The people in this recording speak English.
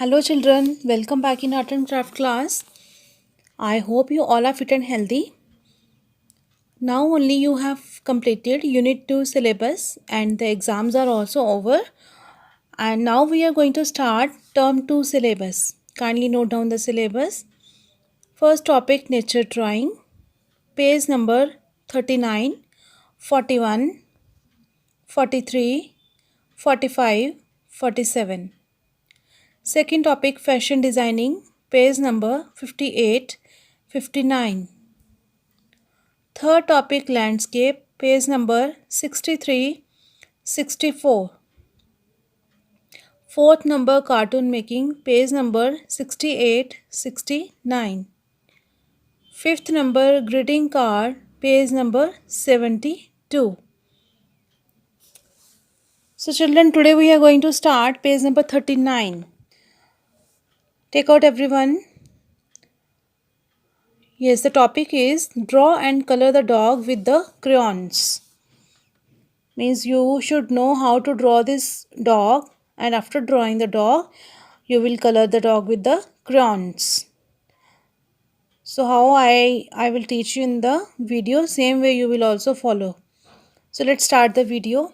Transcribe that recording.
Hello children, welcome back in art and craft class. I hope you all are fit and healthy. Now only you have completed unit 2 syllabus and the exams are also over. And now we are going to start term 2 syllabus. Kindly note down the syllabus. First topic nature drawing. Page number 39, 41, 43, 45, 47. Second topic fashion designing. Page number 58, 59. Third topic landscape, page number 63, 64. Fourth number cartoon making, page number 68, 69. Fifth number greeting card, page number 72. So children, today we are going to start page number 39. Take out everyone. Yes, the topic is draw and color the dog with the crayons. Means you should know how to draw this dog, and after drawing the dog you will color the dog with the crayons. So how I will teach you in the video, same way you will also follow. So let's start the video.